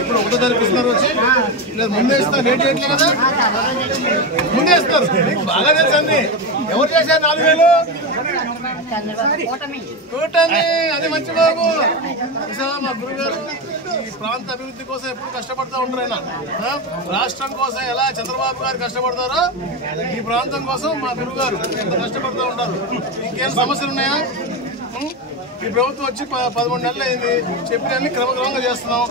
ఇప్పుడు ఒకటో తారీఖు ఇస్తున్నారు వచ్చి లేదు ముందే ఇస్తారు రేట్ చేయట్లేదు కదా ముందే ఇస్తారు బాగా తెలుసు అండి ఎవరు చేశారు 4000 కూటమి అది మంచి బాబు మా గురుగారు ఈ ప్రాంత అభివృద్ధి కోసం ఎప్పుడు కష్టపడుతూ ఉంటారు ఆయన రాష్ట్రం కోసం ఎలా చంద్రబాబు గారు కష్టపడతారో ఈ ప్రాంతం కోసం మా గురుగారు ఎంత కష్టపడుతూ ఉంటారు ఇంకేం సమస్యలు ఉన్నాయా ఈ ప్రభుత్వం వచ్చి 11 నెలలు అయింది చెప్పినన్ని క్రమక్రమంగా చేస్తున్నాం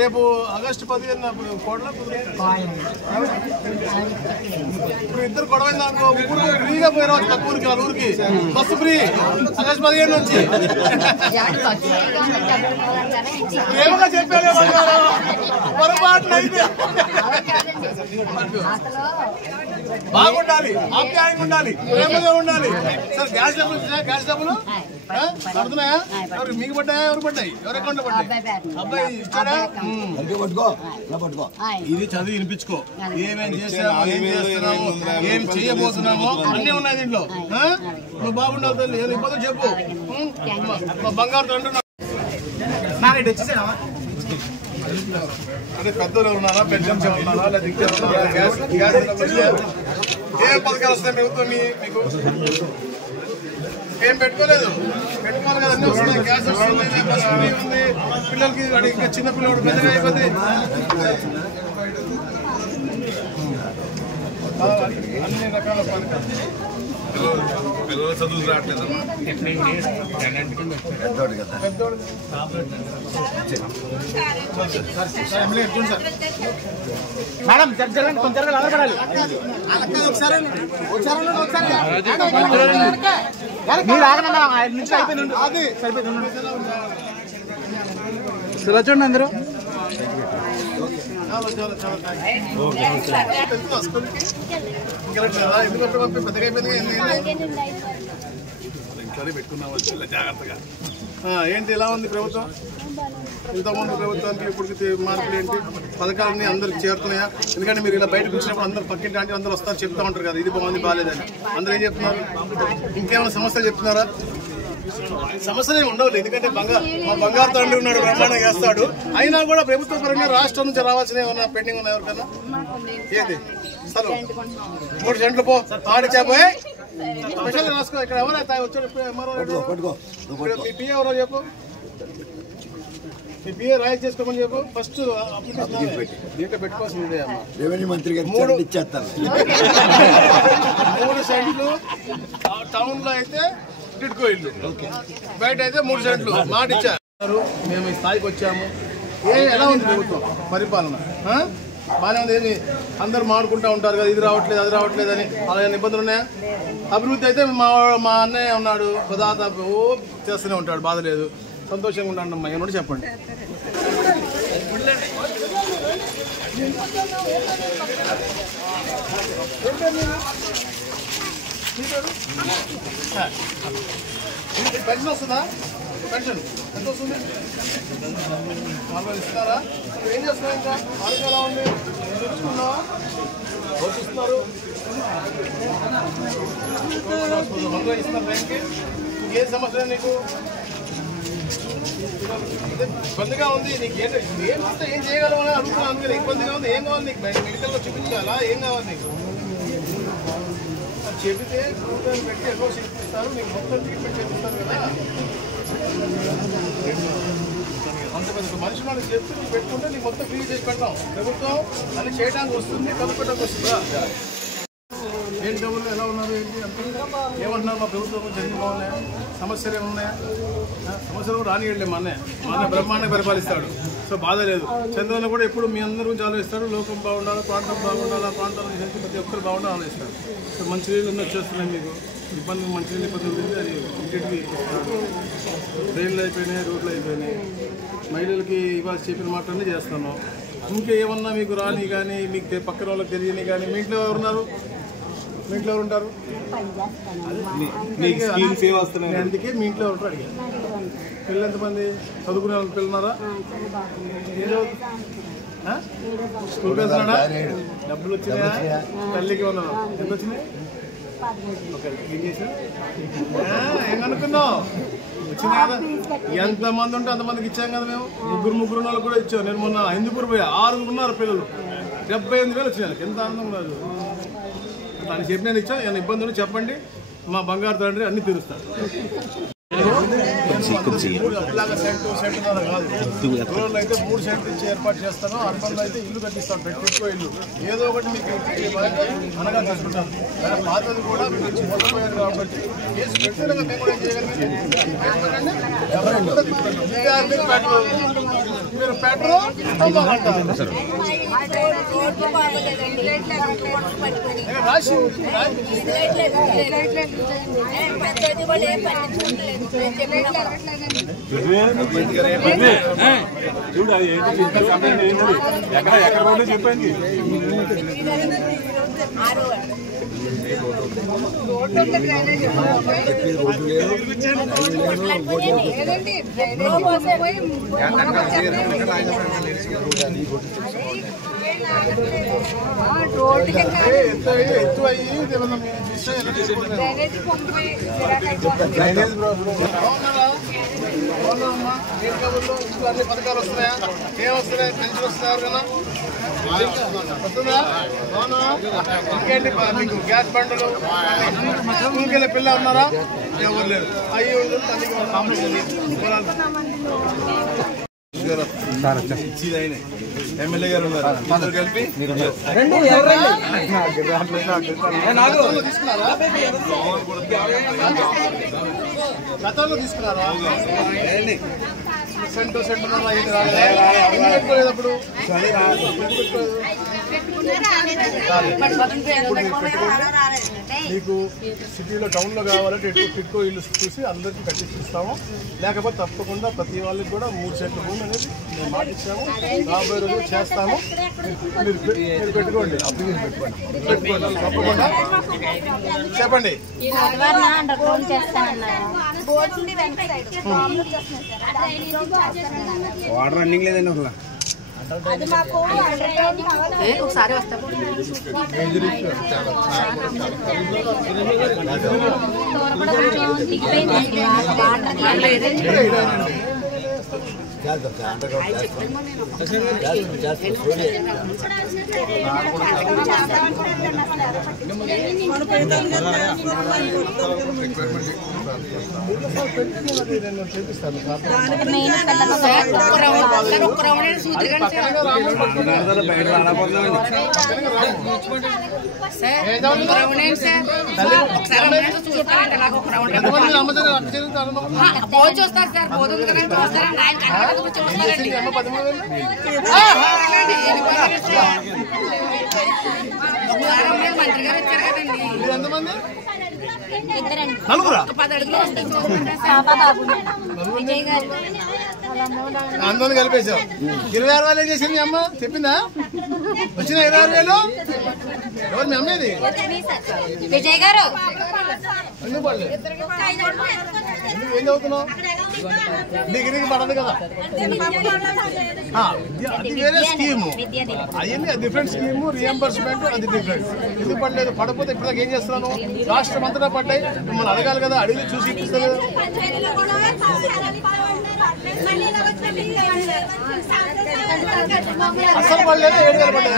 రేపు ఆగస్టు 15 కోట్ల ఇప్పుడు ఇద్దరు గొడవైంది నాకు ఊరికి ఫ్రీగా పోయి రావచ్చు తక్కువ ఊరికి వాళ్ళ ఊరికి బస్సు ఫ్రీ ఆగస్టు 15 నుంచి ప్రేమగా చెప్పారు పొరపాటు అయితే బాగుండాలి ఆప్యాయంగా ఉండాలి ప్రేమగా ఉండాలి సార్ గ్యాస్ డబ్బులు పడుతున్నాయా ఎవరు మీకు పడ్డాయా ఎవరు పడ్డాయి ఎవరు అకౌంట్ లో పడ్డాయి అబ్బాయి ఇచ్చాడా ఇది చదివి వినిపించుకో ఏమేం చేస్తున్నాము ఏం చేస్తున్నాము ఏం చేయబోతున్నామో అన్నీ ఉన్నాయి దీంట్లో నువ్వు బాగుండాలి తల్లి ఏది ఇబ్బంది చెప్పు మా బంగారు తండ్రి అంటే పెద్దలు ఉన్నారా పెన్షన్స్ ఉన్నారా ఏ పథకాలు వస్తాయి ప్రభుత్వం మీకు ఏం పెట్టుకోలేదు పెట్టుకోవాలి కదా అన్నీ వస్తున్నాయి గ్యాస్ వస్తుంది బస్ ఫ్రీ ఉంది పిల్లలకి ఇంకా చిన్న పిల్లలు పెద్దగా అయిపోతుంది అన్ని రకాల పథకాలు పిల్లలు చదువు రావట్లేదమ్మా మేడం కొంచెం ఆధారపడాలి అది చూడండి అందరూ ఎందుకంటే పెద్దగా అయిపోయింది ఇంట్లోనే పెట్టుకున్నాం జాగ్రత్తగా ఏంటి ఎలా ఉంది ప్రభుత్వం ఇంతకుముందు ప్రభుత్వానికి ఇప్పటికి మార్పులు ఏంటి పథకాలన్నీ అందరికి చేరుతున్నాయా ఎందుకంటే మీరు ఇలా బయటకు వచ్చినప్పుడు అందరు పక్కింటి అంటే అందరూ వస్తారు చెప్తా ఉంటారు కదా ఇది బాగుంది బాగాలేదని అందరూ ఏం చెప్తున్నారు ఇంకేమైనా సమస్యలు చెప్తున్నారా సమస్యలే ఉండవు ఎందుకంటే మా బంగారు తండ్రి ఉన్నాడు బ్రహ్మాండంగా చేస్తాడు అయినా కూడా ప్రభుత్వ పరంగా రాష్ట్రం నుంచి రావాల్సిన ఏమన్నా పెండింగ్ ఉన్నాయి ఎవరికన్నా ఏది అసలు 3 సెంట్లు పో ఆడిచాపోయి స్పెషల్ రాసుకో ఇక్కడ ఎవరైతే వచ్చాడు మీ పిఏ ఎవరో చెప్పు మీ పిఏ రాయి చేసుకోమని చెప్పు ఫస్ట్ అప్లికేషన్ దీంట్లో పెట్టుకోవాల్సిందే అమ్మా రెవెన్యూ మంత్రి గారు 3 సెంట్లు టౌన్ లో అయితే టిడ్కో ఇల్లు బయట అయితే 3 సెంట్లు మాట ఇచ్చారు మేము ఈ స్థాయికి వచ్చాము ఎలా ఉంది ప్రభుత్వం పరిపాలన బాగానే ఉంది ఏమి అందరు మాడుకుంటూ ఉంటారు కదా ఇది రావట్లేదు అది రావట్లేదు అని అలా ఇబ్బందులు ఉన్నాయా అభివృద్ధి అయితే మా అన్నయ్య ఉన్నాడు దాదాపు చేస్తూనే ఉంటాడు బాధ లేదు సంతోషంగా ఉన్నాడు అమ్మా ఏమన్నా చెప్పండి పెన్షన్ వస్తుందా పెన్షన్ ఎంత వస్తుంది 40 ఇస్తారా ఏం చేస్తున్నావు ఇంకా ఆరోగ్యం ఎలా ఉంది చూసుకున్నావా చూస్తున్నారు ఇస్తున్నారు బ్యాంక్కి ఇంకేం సమస్య నీకు ఇబ్బందిగా ఉంది నీకు ఏం వస్తే ఏం చేయగలవు అని అడుగుతున్నాను అందుకని ఇబ్బందిగా ఉంది ఏం కావాలి నీకు మెడికల్లో చూపించాలా ఏం కావాలి నీకు చెబితే కూతురు పెట్టి ఎక్కువ చేపిస్తారు నీకు మొత్తం ట్రీట్మెంట్ చేపిస్తారు కదా అంత పెద్ద మనిషి మనం చెప్తూ నువ్వు పెట్టుకుంటే నీకు మొత్తం ఫ్రీ చేసి పెడతాం ప్రభుత్వం అన్ని చేయడానికి వస్తుంది కనుక్కోవడానికి వస్తుందా ఏంటి డబ్బులు ఎలా ఉన్నారు ఏంటి ఏమంటున్నారు మా ప్రభుత్వం జరిగి బాగున్నాయా సమస్యలు ఏమున్నాయా సమస్యలు కూడా రానియట్లే మా అన్నయ్య బ్రహ్మాండంగా పరిపాలిస్తాడు సో బాధ లేదు చంద్రబాబు కూడా ఎప్పుడు మీ అందరి గురించి ఆలోచిస్తాడు లోకం బాగుండాలి ప్రాంతం బాగుండాలి ఆ ప్రాంతాల నుంచి ప్రతి ఒక్కరు బాగుండాలి ఆలోచిస్తాడు సో మంచి నీళ్ళు వచ్చేస్తున్నాయి మీకు ఇబ్బంది మంచి నీళ్ళు ఇబ్బంది ఉంటుంది అది ఇంటికి ట్రైన్లు అయిపోయినాయి రోడ్లు అయిపోయినాయి మహిళలకి ఇవాళ చెప్పిన మాటలన్నీ చేస్తున్నాం ఇంకా ఏమన్నా మీకు రాని కానీ మీకు పక్కన వాళ్ళకి తెలియని కానీ మీ ఇంట్లో ఎవరున్నారు మీ ఇంట్లో ఎవరు ఉంటారు అందుకే మీ ఇంట్లో ఎవరు అడిగారు పిల్లలు ఎంతమంది చదువుకునే వాళ్ళు పిల్లన్నారా స్కూల్కి వెళ్తున్నాడా డబ్బులు వచ్చినాయా తల్లికి ఉన్నాను ఎంత వచ్చినాయి ఏం చేసా ఏం అనుకున్నావు వచ్చింది కదా. ఎంతమంది ఉంటే అంతమందికి ఇచ్చాం కదా మేము. ముగ్గురు వాళ్ళకి కూడా ఇచ్చాం. నేను మొన్న హిందూపూర్ పోయా, 6 ఉన్నారు పిల్లలు, 78,000 వచ్చినాయి. ఎంత ఆనందం కాదు అని చెప్పి నేను ఇచ్చాను. ఏమైనా ఇబ్బందులు చెప్పండి, మా బంగారు తండ్రి అన్ని తీరుస్తాను. ఇలాగా సెంటు కాదు, రూరల్ అయితే 3 సెంట్లు ఇచ్చి ఏర్పాటు చేస్తాను. అర్బన్లో అయితే ఇల్లు కట్టిస్తాను, పెట్టుకో ఇల్లు ఏదో ఒకటి మీకు అనగా తీసుకుంటాను. కానీ పాతది కూడా మీకు మొదలుపోయారు కాబట్టి వ్యక్తులుగా మేము కూడా చేయగలిగింది. మీరు పెట్రోల్ రాసి చూడు ఎక్కడ రోడ్డు చెప్పండి. ఎత్తు అయ్యి అన్ని పథకాలు వస్తున్నాయా? ఏం వస్తున్నాయి? పెన్షన్ వస్తున్నారు కదా, వస్తుందా? ఇంకేంటి మీకు గ్యాస్ బండ్లు? స్కూల్కి వెళ్ళే పిల్ల ఉన్నారా? ఎవరు లేరు. అయ్యి తల్లికి ఎమ్మెల్యే గారు ఉన్నారు, కలిపి గతంలో తీసుకున్నారా? సెంటు పెట్టుకోలేదు. మీకు సిటీలో టౌన్లో కావాలంటే టిట్కో ఇల్లు చూసి అందరికీ కట్టిస్తాము. లేకపోతే తప్పకుండా ప్రతి వాళ్ళకి కూడా 3 సెంట్ల భూమి అనేది మేము మాటిచ్చాము. రాబోయే రోజులు చేస్తాము. మీరు పెట్టుకోండి, అప్లికేషన్ పెట్టుకోండి తప్పకుండా. చెప్పండి. వాటర్ రన్నింగ్ లేదండి అసలు. ఒకసారి వస్తాము. చూస్తారు సార్, పోతుంది కదా చూస్తారండి. ఆయన కనపడదు చూస్తారండి. మంత్రి గారు వచ్చారు కదండి. ఎంతమంది? 10 అడుగులు వస్తుంది. అందరిని కలిపేశావు. 26,000 ఏం చేసింది అమ్మ? చెప్పిందా? వచ్చిన 26,000 ఎవరు మీ అమ్మేది? విజయ్ గారు ఎందుకు పడలేదు? ఏం చదువుతున్నావు? డిగ్రీకి పడదు కదా. అది వేరే స్కీము, అవన్నీ డిఫరెంట్ స్కీము. రియంబర్స్మెంట్ అది డిఫరెంట్. ఎందుకు పడలేదు? పడకపోతే ఇప్పటిదాకా ఏం చేస్తున్నాను? రాష్ట్రం అంతటా పడ్డాయి. మిమ్మల్ని అడగాలి కదా, అడిగి చూసి ఇప్పిస్తా కదా. అసలు పడలేదు, 7,000 పడ్డాయి.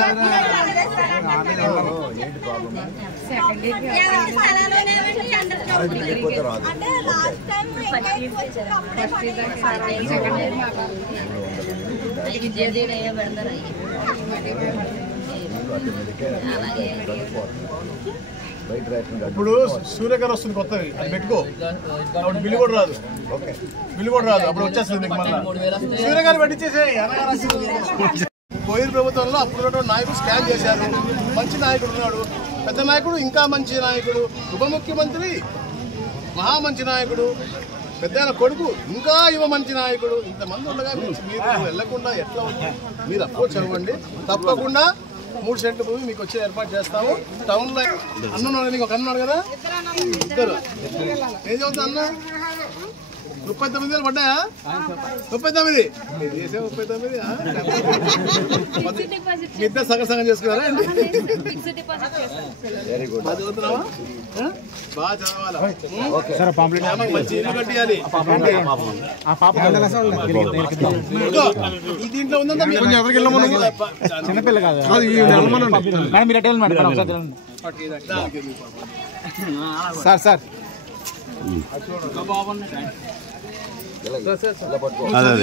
ఇప్పుడు సూర్యగారు వస్తుంది కొత్తవి, అది పెట్టుకో. అప్పుడు బిల్లు కూడా రాదు. బిల్లు కూడా రాదు, అప్పుడు వచ్చేస్తుంది మీకు. మళ్ళీ సూర్యగారు పెట్టించేసే. కోయిల్ ప్రభుత్వంలో అప్పుడు నాయకుడు స్కామ్ చేశారు. మంచి నాయకుడు ఉన్నాడు, పెద్ద నాయకుడు, ఇంకా మంచి నాయకుడు, ఉప ముఖ్యమంత్రి, మహా మంచి నాయకుడు, పెద్ద కొడుకు, ఇంకా యువ మంచి నాయకుడు. ఇంతమంది ఉండగా మీరు వెళ్లకుండా ఎట్లా ఉంది? మీరు అప్రోచ్ అవ్వండి. తప్పకుండా 3 సెంట్ల భూమి మీకు వచ్చి ఏర్పాటు చేస్తాము. టౌన్లో అన్నాడు, నీకు ఒక అన్నాడు కదా, 2. ఏం చదువుతా అన్న? 39,000 పడ్డాయా? 39 చేసే 39 ఇద్దరు సగం చేసుకున్నారా? బాగా చదువుతున్నావా? బాగా చదవాలా? మంచి ఇల్లు కట్టియాలి. ఈ దీంట్లో ఉందంతా చిన్నపిల్ల కాదు సార్ సార్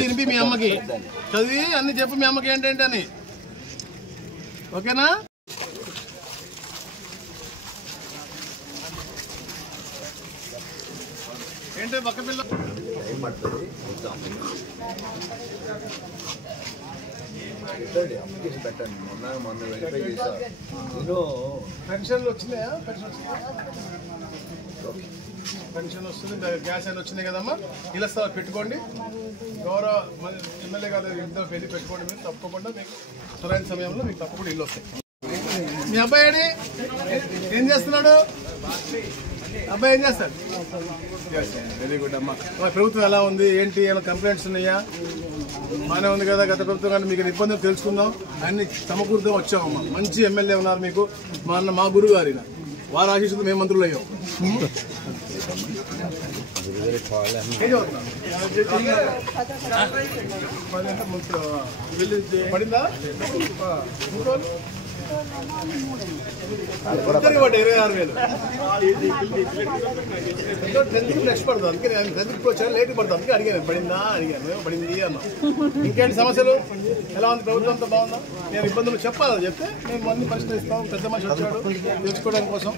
చదివి మీ అమ్మకి చదివి అన్ని చెప్పు మీ అమ్మకి ఏంటంటే అని. ఓకేనా? ఏంటి పక్క పిల్ల పెన్షన్లు వచ్చినాయా? పెన్షన్ వస్తుంది, గ్యాస్ అని వచ్చినాయి కదమ్మా. ఇలా స్థలం పెట్టుకోండి. గౌరవ ఎమ్మెల్యే గారు ఇంట్లో వెళ్ళి పెట్టుకోండి. మీరు తప్పకుండా మీకు సరైన సమయంలో మీకు తప్పకుండా ఇల్లు వస్తాయి. మీ అబ్బాయి ఏం చేస్తున్నాడు? అబ్బాయి ఏం చేస్తాడు? వెరీ గుడ్ అమ్మా. ప్రభుత్వం ఎలా ఉంది ఏంటి? ఏమైనా కంప్లైంట్స్ ఉన్నాయా? బాగానే ఉంది కదా. గత ప్రభుత్వం కానీ మీకు ఇబ్బందులు తెలుసుకుందాం. అన్ని సమకూర్తం వచ్చామమ్మా. మంచి ఎమ్మెల్యే ఉన్నారు మీకు. మా గురువు గారు ఇలా వారు ఆశిస్తుంది మేము మంత్రులు అయ్యాం. పడిందా? 26,000 నెక్స్ట్ పడుతుంది. అందుకే ఇప్పుడు వచ్చాను లేట్ పడుతుంది. అందుకే అడిగాను పడిందా అడిగాను. పడింది అన్నా. ఇంకేంటి సమస్యలు? ఎలా ఉంది? ప్రభుత్వం అంతా బాగుందా? నేను ఇబ్బందులు చెప్పాలి. చెప్తే మేము అన్ని పరిష్కరిస్తాం. పెద్ద మనిషి వచ్చాడు తెలుసుకోవడానికి కోసం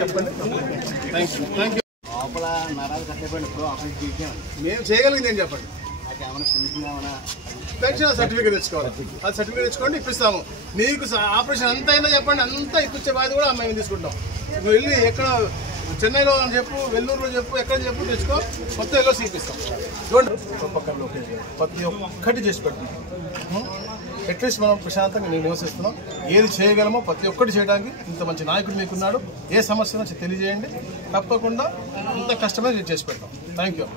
చెప్పండి. Thank you. మేము చేయగలిగింది ఏం చెప్పండి? పెన్షన్ సర్టిఫికేట్ తెచ్చుకోవాలి. అది సర్టిఫికేట్ తెచ్చుకోండి, ఇప్పిస్తాము. మీకు ఆపరేషన్ అంత అయినా చెప్పండి, అంతా ఇప్పించే బాధ్యత కూడా మేము తీసుకుంటాం. నువ్వు వెళ్ళి ఎక్కడ చెన్నైలో అని చెప్పు, వెల్లూరులో చెప్పు, ఎక్కడ చెప్పు తెచ్చుకో, మొత్తం ఎల్ఓసి ఇప్పిస్తాం. చూడండి పక్కన ప్రతి ఒక్కటి చేసి పెట్టండి. అట్లీస్ట్ మనం ప్రశాంతంగా నేను నివసిస్తున్నాం. ఏది చేయగలమో ప్రతి ఒక్కటి చేయడానికి ఇంత మంచి నాయకుడు మీకున్నాడు. ఏ సమస్య తెలియజేయండి. తప్పకుండా ఇంత కష్టమే చేసి పెడతాం. Thank you.